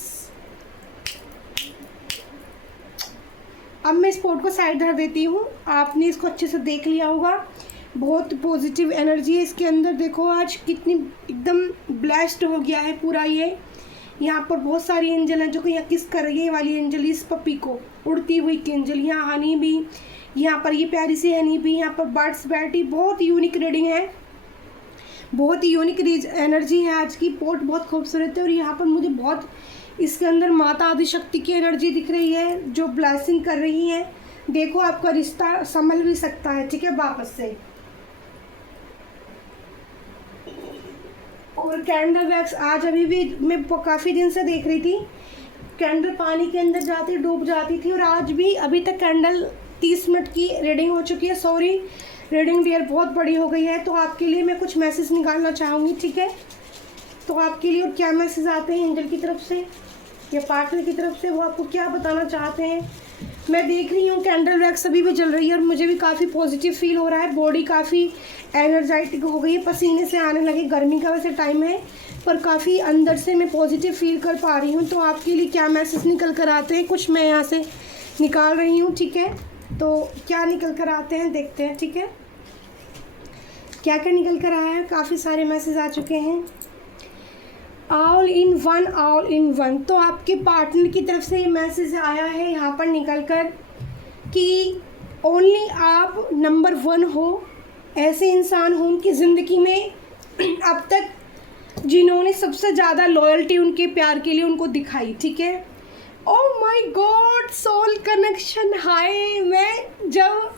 अब मैं इस पोर्ट को साइड धर देती हूँ। आपने इसको अच्छे से देख लिया होगा, बहुत पॉजिटिव एनर्जी है इसके अंदर। देखो आज कितनी एकदम ब्लेस्ड हो गया है पूरा ये। यहाँ पर बहुत सारी एंजल हैं जो कि यहाँ किस कर रही है। ये वाली एंजल इस पपी को, उड़ती हुई की एंजल, यहाँ हनी भी, यहाँ पर ये प्यारी सी हनी भी, यहाँ पर बर्ड्स बैठी। बहुत यूनिक रीडिंग है, बहुत ही यूनिक एनर्जी है आज की। पोर्ट बहुत खूबसूरत है और यहाँ पर मुझे बहुत इसके अंदर माता आदिशक्ति की एनर्जी दिख रही है जो ब्लेसिंग कर रही है। देखो आपका रिश्ता संभल भी सकता है, ठीक है, वापस से। और कैंडल वैक्स आज अभी भी मैं काफ़ी दिन से देख रही थी, कैंडल पानी के अंदर जाती डूब जाती थी, और आज भी अभी तक कैंडल 30 मिनट की रीडिंग हो चुकी है। सॉरी, रीडिंग डियर बहुत बड़ी हो गई है। तो आपके लिए मैं कुछ मैसेज निकालना चाहूँगी, ठीक है। तो आपके लिए और क्या मैसेज आते हैं एंजल की तरफ से या पार्टनर की तरफ से, वो आपको क्या बताना चाहते हैं। मैं देख रही हूँ कैंडल वैक्स अभी भी जल रही है और मुझे भी काफ़ी पॉजिटिव फील हो रहा है। बॉडी काफ़ी एनर्जेटिक हो गई है, पसीने से आने लगे। गर्मी का वैसे टाइम है पर काफ़ी अंदर से मैं पॉजिटिव फील कर पा रही हूँ। तो आपके लिए क्या मैसेज निकल कर आते हैं, कुछ मैं यहाँ से निकाल रही हूँ, ठीक है। तो क्या निकल कर आते हैं देखते हैं, ठीक है। क्या क्या निकल कर आया है, काफ़ी सारे मैसेज आ चुके हैं। All in one, all in one. तो आपके पार्टनर की तरफ से ये मैसेज आया है यहाँ पर निकल कर कि ओनली आप नंबर 1 हो। ऐसे इंसान हो उनकी ज़िंदगी में अब तक जिन्होंने सबसे ज़्यादा लॉयल्टी उनके प्यार के लिए उनको दिखाई, ठीक है। Oh my God, soul connection. Hi, मैं जब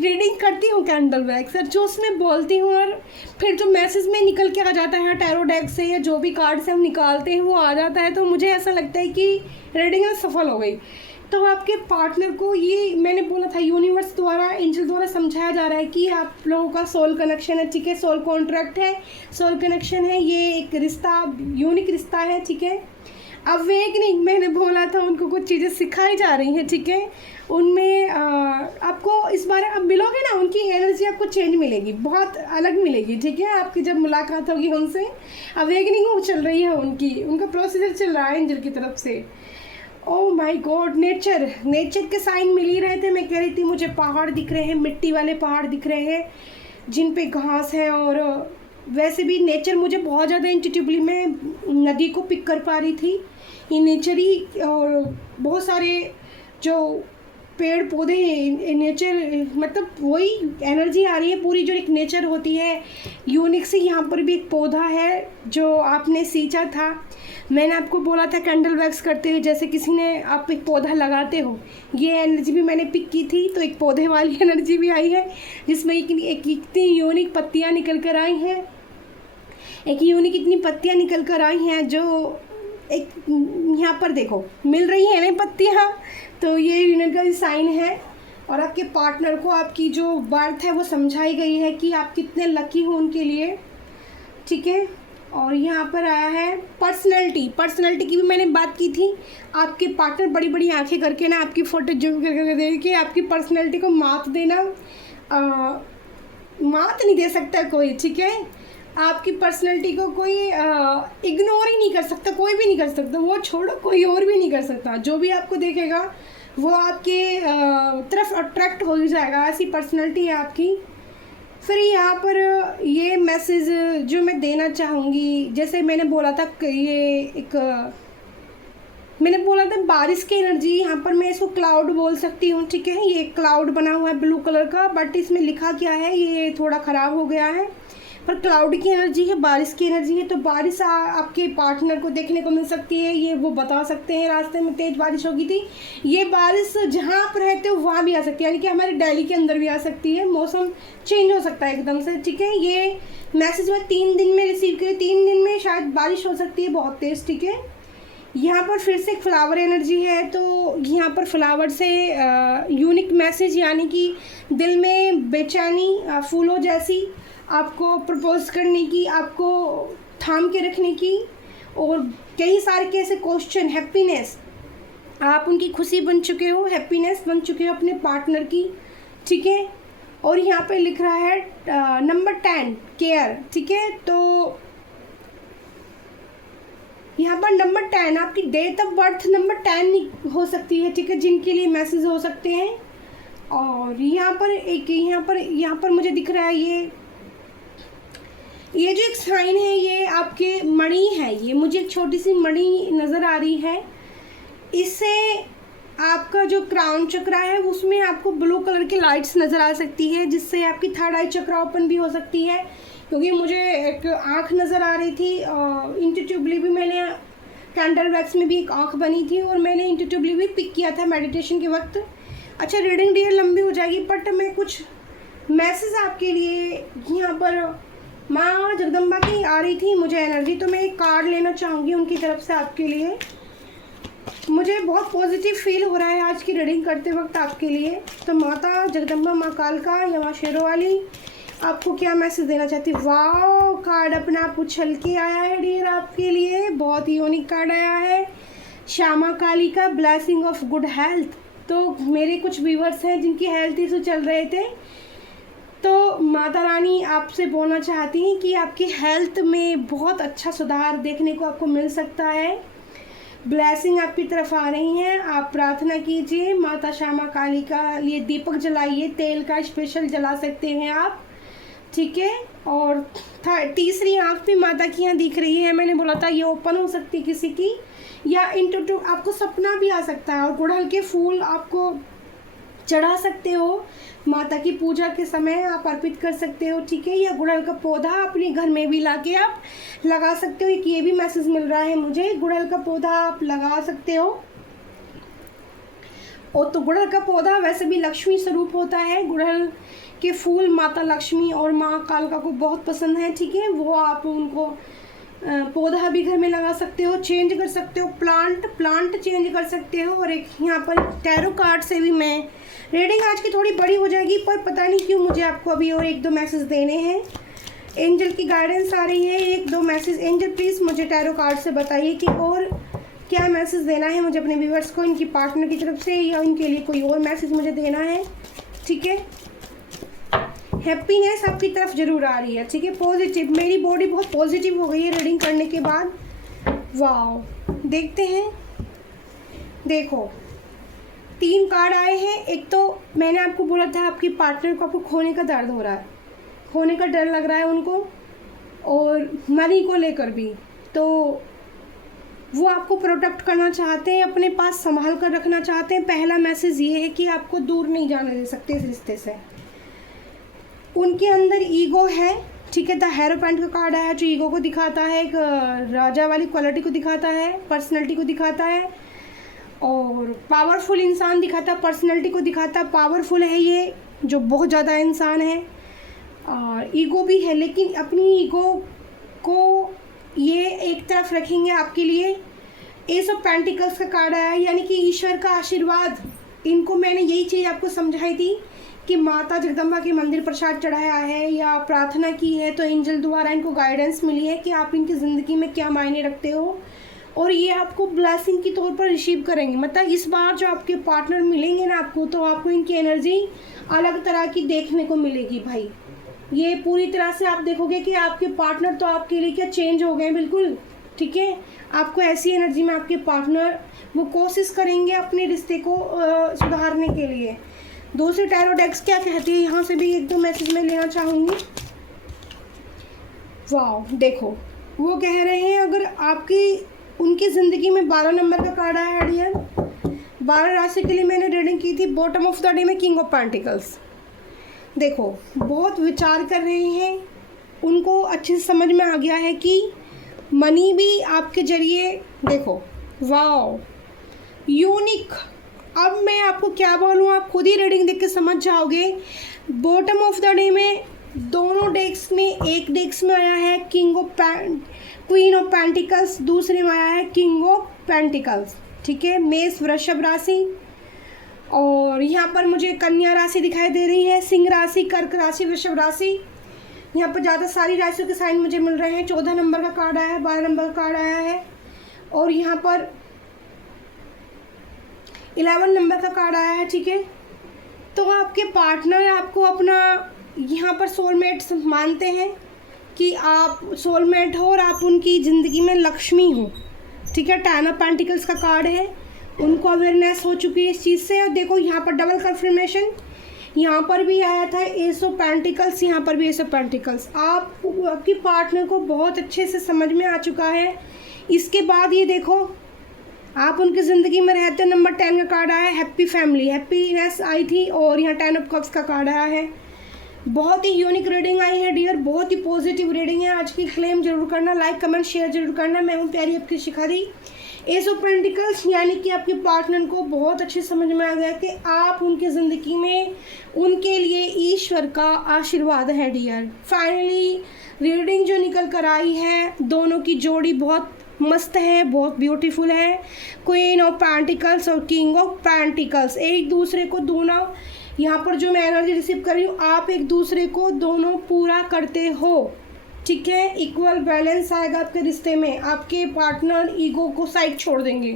रीडिंग करती हूँ कैंडल वैक्स और जो उसमें बोलती हूँ और फिर जो मैसेज में निकल के आ जाता है टैरो डेक से या जो भी कार्ड से हम निकालते हैं वो आ जाता है, तो मुझे ऐसा लगता है कि रीडिंग सफल हो गई। तो आपके पार्टनर को ये मैंने बोला था, यूनिवर्स द्वारा, एंजल द्वारा समझाया जा रहा है कि आप लोगों का सोल कनेक्शन है, ठीक है। सोल कॉन्ट्रैक्ट है, सोल कनेक्शन है, ये एक रिश्ता, यूनिक रिश्ता है, ठीक है। अवेकनिंग मैंने बोला था, उनको कुछ चीज़ें सिखाई जा रही हैं, ठीक है। उनमें आपको इस बार आप मिलोगे ना, उनकी एनर्जी आपको चेंज मिलेगी, बहुत अलग मिलेगी, ठीक है। आपकी जब मुलाकात होगी उनसे, अवेकनिंग चल रही है उनका प्रोसीजर चल रहा है एंजल की तरफ से। ओह माय गॉड, नेचर के साइन मिल ही रहे थे। मैं कह रही थी मुझे पहाड़ दिख रहे हैं, मिट्टी वाले पहाड़ दिख रहे हैं जिन पे घास है, और वैसे भी नेचर मुझे बहुत ज़्यादा इंट्यूटिवली मैं नदी को पिक कर पा रही थी। ये नेचर ही, और बहुत सारे जो पेड़ पौधे हैं, नेचर मतलब वही एनर्जी आ रही है पूरी जो एक नेचर होती है यूनिक सी। यहाँ पर भी एक पौधा है जो आपने सींचा था, मैंने आपको बोला था कैंडल वैक्स करते हुए जैसे किसी ने आप एक पौधा लगाते हो, ये एनर्जी भी मैंने पिक की थी। तो एक पौधे वाली एनर्जी भी आई है जिसमें एक इतनी यूनिक पत्तियाँ निकल कर आई हैं, एक यूनिक इतनी पत्तियाँ निकल कर आई हैं जो एक यहाँ पर देखो मिल रही है ना पत्तियाँ, तो ये यूनिट का साइन है। और आपके पार्टनर को आपकी जो बर्थ है वो समझाई गई है कि आप कितने लकी हो उनके लिए, ठीक है। और यहाँ पर आया है पर्सनैलिटी की भी मैंने बात की थी। आपके पार्टनर बड़ी बड़ी आंखें करके ना आपकी फ़ोटो जूम करके देख के आपकी पर्सनैलिटी को मात देना, मात नहीं दे सकता कोई, ठीक है। आपकी पर्सनैलिटी को कोई इग्नोर ही नहीं कर सकता, कोई भी नहीं कर सकता, वो छोड़ो कोई और भी नहीं कर सकता। जो भी आपको देखेगा वो आपके तरफ अट्रैक्ट हो ही जाएगा, ऐसी पर्सनैलिटी है आपकी। फिर यहाँ पर ये मैसेज जो मैं देना चाहूँगी, जैसे मैंने बोला था ये एक मैंने बोला था बारिश की एनर्जी, यहाँ पर मैं इसको क्लाउड बोल सकती हूँ, ठीक है। ये क्लाउड बना हुआ है ब्लू कलर का, बट इसमें लिखा क्या है ये थोड़ा ख़राब हो गया है, पर क्लाउड की एनर्जी है, बारिश की एनर्जी है। तो बारिश आपके पार्टनर को देखने को मिल सकती है, ये वो बता सकते हैं रास्ते में तेज़ बारिश होगी थी। ये बारिश जहाँ आप रहते हो वहाँ भी आ सकती है, यानी कि हमारे दिल्ली के अंदर भी आ सकती है, मौसम चेंज हो सकता है एकदम से, ठीक है। ये मैसेज मैं 3 दिन में रिसीव किया, 3 दिन में शायद बारिश हो सकती है बहुत तेज़, ठीक है। यहाँ पर फिर से एक फ्लावर एनर्जी है, तो यहाँ पर फ्लावर से यूनिक मैसेज, यानी कि दिल में बेचैनी, फूलों जैसी आपको प्रपोज करने की, आपको थाम के रखने की, और कई सारे के ऐसे क्वेश्चन, हैप्पीनेस, आप उनकी खुशी बन चुके हो, हैप्पीनेस बन चुके हो अपने पार्टनर की, ठीक है। और यहाँ पे लिख रहा है नंबर 10 केयर, ठीक है। तो यहाँ पर नंबर 10, आपकी डेट ऑफ बर्थ नंबर 10 हो सकती है, ठीक है, जिनके लिए मैसेज हो सकते हैं। और यहाँ पर मुझे दिख रहा है ये जो एक साइन है ये आपके मणि है, ये मुझे एक छोटी सी मणि नज़र आ रही है। इससे आपका जो क्राउन चक्रा है उसमें आपको ब्लू कलर की लाइट्स नज़र आ सकती है, जिससे आपकी थर्ड आई चक्रा ओपन भी हो सकती है। क्योंकि मुझे एक आँख नज़र आ रही थी, इंट्यूटिवली भी मैंने कैंडल वैक्स में भी एक आँख बनी थी और मैंने इंट्यूटिवली भी पिक किया था मेडिटेशन के वक्त। अच्छा, रीडिंग डियर लंबी हो जाएगी, बट मैं कुछ मैसेज आपके लिए यहाँ पर माँ जगदम्बा की आ रही थी मुझे एनर्जी, तो मैं एक कार्ड लेना चाहूँगी उनकी तरफ से आपके लिए। मुझे बहुत पॉजिटिव फील हो रहा है आज की रीडिंग करते वक्त आपके लिए। तो माता जगदम्बा, माँ कालका या माँ शेरों वाली आपको क्या मैसेज देना चाहती है? वाह, कार्ड अपना आप उछल के आया है डियर आपके लिए, बहुत ही यूनिक कार्ड आया है। श्यामा काली का ब्लेसिंग ऑफ गुड हेल्थ। तो मेरे कुछ व्यूअर्स हैं जिनकी हेल्थ इशू चल रहे थे, तो माता रानी आपसे बोलना चाहती हैं कि आपकी हेल्थ में बहुत अच्छा सुधार देखने को आपको मिल सकता है। ब्लेसिंग आपकी तरफ आ रही हैं। आप प्रार्थना कीजिए, माता श्यामा काली का लिए दीपक जलाइए, तेल का स्पेशल जला सकते हैं आप, ठीक है। और तीसरी आँख भी माता की यहाँ दिख रही है, मैंने बोला था ये ओपन हो सकती है किसी की, या इंटू आपको सपना भी आ सकता है। और गुड़हल के फूल आपको चढ़ा सकते हो, माता की पूजा के समय आप अर्पित कर सकते हो, ठीक है। या गुड़हल का पौधा अपने घर में भी लाके आप लगा सकते हो, एक ये भी मैसेज मिल रहा है मुझे, गुड़हल का पौधा आप लगा सकते हो। और तो गुड़हल का पौधा वैसे भी लक्ष्मी स्वरूप होता है, गुड़हल के फूल माता लक्ष्मी और माँ कालका को बहुत पसंद है, ठीक है। वो आप उनको पौधा भी घर में लगा सकते हो, चेंज कर सकते हो, प्लांट चेंज कर सकते हो। और एक यहाँ पर टैरो कार्ड से भी मैं रीडिंग आज की थोड़ी बड़ी हो जाएगी, पर पता नहीं क्यों मुझे आपको अभी और 1-2 मैसेज देने हैं। एंजल की गाइडेंस आ रही है, 1-2 मैसेज। एंजल प्लीज़ मुझे टैरो कार्ड से बताइए कि और क्या मैसेज देना है मुझे अपने व्यूअर्स को, इनकी पार्टनर की तरफ से, या इनके लिए कोई और मैसेज मुझे देना है, ठीक है। हैप्पीनेस आपकी तरफ जरूर आ रही है, ठीक है। पॉजिटिव, मेरी बॉडी बहुत पॉजिटिव हो गई है रीडिंग करने के बाद। वाह, देखते हैं। देखो 3 कार्ड आए हैं। एक तो मैंने आपको बोला था आपकी पार्टनर को आपको खोने का दर्द हो रहा है, खोने का डर लग रहा है उनको, और मनी को लेकर भी, तो वो आपको प्रोटेक्ट करना चाहते हैं, अपने पास संभाल कर रखना चाहते हैं। पहला मैसेज ये है कि आपको दूर नहीं जाने दे सकते इस रिश्ते से। उनके अंदर ईगो है, ठीक है। द हेरोपेंट का कार्ड आया जो ईगो को दिखाता है, एक राजा वाली क्वालिटी को दिखाता है, पर्सनैलिटी को दिखाता है, और पावरफुल इंसान दिखाता है, पर्सनैलिटी को दिखाता है। पावरफुल है ये, जो बहुत ज़्यादा इंसान है, और ईगो भी है, लेकिन अपनी ईगो को ये एक तरफ रखेंगे आपके लिए। एस ऑफ पेंटिकल्स का कार्ड आया, यानी कि ईश्वर का आशीर्वाद। इनको मैंने यही चीज़ आपको समझाई थी कि माता जगदम्बा के मंदिर प्रसाद चढ़ाया है या प्रार्थना की है, तो एंजल द्वारा इनको गाइडेंस मिली है कि आप इनकी ज़िंदगी में क्या मायने रखते हो, और ये आपको ब्लेसिंग के तौर पर रिसीव करेंगे। मतलब इस बार जो आपके पार्टनर मिलेंगे ना आपको, तो आपको इनकी एनर्जी अलग तरह की देखने को मिलेगी भाई। ये पूरी तरह से आप देखोगे कि आपके पार्टनर तो आपके लिए क्या चेंज हो गए बिल्कुल, ठीक है। आपको ऐसी एनर्जी में आपके पार्टनर वो कोशिश करेंगे अपने रिश्ते को सुधारने के लिए। दूसरे टैरो डेक्स क्या कहती है, यहाँ से भी 1-2 मैसेज मैं लेना चाहूँगी। वाह, देखो वो कह रहे हैं, अगर आपकी उनकी ज़िंदगी में 12 नंबर का कार्ड आया है डियर, 12 राशि के लिए मैंने रीडिंग की थी। बॉटम ऑफ द डे में किंग ऑफ पेंटिकल्स। देखो बहुत विचार कर रहे हैं, उनको अच्छे से समझ में आ गया है कि मनी भी आपके जरिए, देखो वाह यूनिक। अब मैं आपको क्या बोलूँ, आप खुद ही रीडिंग देख के समझ जाओगे। बॉटम ऑफ द डे में दोनों डेक्स में, एक डेक्स में आया है क्वीन ऑफ पेंटिकल्स, दूसरे में आया है किंग ऑफ पेंटिकल्स, ठीक है। मेष वृषभ राशि, और यहाँ पर मुझे कन्या राशि दिखाई दे रही है, सिंह राशि, कर्क राशि, वृषभ राशि। यहाँ पर ज़्यादा सारी राशियों के साइन मुझे मिल रहे हैं। 14 नंबर का कार्ड आया है, 12 नंबर का कार्ड आया है, और यहाँ पर 11 नंबर का कार्ड आया है, ठीक है। तो आपके पार्टनर आपको अपना यहाँ पर सोलमेट मानते हैं कि आप सोलमेट हो और आप उनकी ज़िंदगी में लक्ष्मी हो, ठीक है, 10 ऑफ पेंटिकल्स का कार्ड है, उनको अवेयरनेस हो चुकी है इस चीज़ से। और देखो यहाँ पर डबल कंफर्मेशन, यहाँ पर भी आया था एस ऑफ पेंटिकल्स, यहाँ पर भी एस ऑफ पेंटिकल्स। आपकी पार्टनर को बहुत अच्छे से समझ में आ चुका है। इसके बाद ये देखो आप उनकी ज़िंदगी में रहते हो, नंबर 10 का कार्ड आया है, हैप्पी फैमिली, हैप्पीनेस आई थी, और यहाँ 10 ऑफ कप्स का कार्ड आया है। बहुत ही यूनिक रीडिंग आई है डियर, बहुत ही पॉजिटिव रीडिंग है। आज की क्लेम जरूर करना, लाइक कमेंट शेयर जरूर करना। मैं हूँ प्यारी आपकी शिखा दी। एस ऑफ पेंटिकल्स यानी कि आपके पार्टनर को बहुत अच्छे समझ में आ गया कि आप उनकी ज़िंदगी में उनके लिए ईश्वर का आशीर्वाद है डियर। फाइनली रीडिंग जो निकल कर आई है, दोनों की जोड़ी बहुत मस्त है, बहुत ब्यूटीफुल है। क्वीन ऑफ पेंटिकल्स और किंग ऑफ पेंटिकल्स एक दूसरे को दोनों, यहाँ पर जो मैं एनर्जी रिसीव कर रही हूँ, आप एक दूसरे को दोनों पूरा करते हो, ठीक है। इक्वल बैलेंस आएगा आपके रिश्ते में। आपके पार्टनर ईगो को साइड छोड़ देंगे,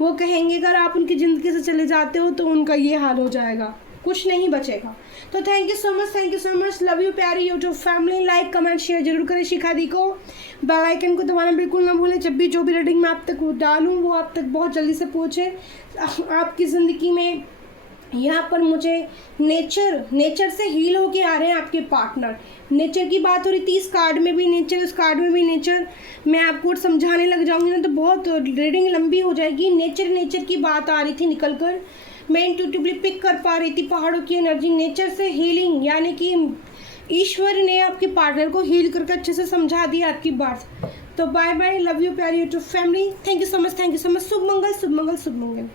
वो कहेंगे अगर आप उनकी ज़िंदगी से चले जाते हो तो उनका ये हाल हो जाएगा, कुछ नहीं बचेगा। तो thank you so much, thank you so much, love you प्यारी YouTube family. Like comment share जरूर करें शिखा दी को, बेल आइकन को दबाना बिल्कुल ना भूलें। जब भी जो भी रीडिंग मैं आप तक डालूँ वो आप तक बहुत जल्दी से पहुँचे आपकी ज़िंदगी में। यहाँ पर मुझे नेचर से हील होके आ रहे हैं आपके पार्टनर। नेचर की बात हो रही थी, इस कार्ड में भी नेचर, इस कार्ड में भी नेचर। मैं आपको समझाने लग जाऊंगी ना तो बहुत रीडिंग लंबी हो जाएगी। नेचर की बात आ रही थी निकल कर, मैं इंट्यूटिवली पिक कर पा रही थी पहाड़ों की एनर्जी। नेचर से हीलिंग यानी कि ईश्वर ने आपके पार्टनर को हील करके अच्छे से समझा दिया आपकी बात। तो बाय बाय, लव यू प्यारी YouTube family, thank you so much, thank you so much. Shubh Mangal, Shubh Mangal, Shubh Mangal.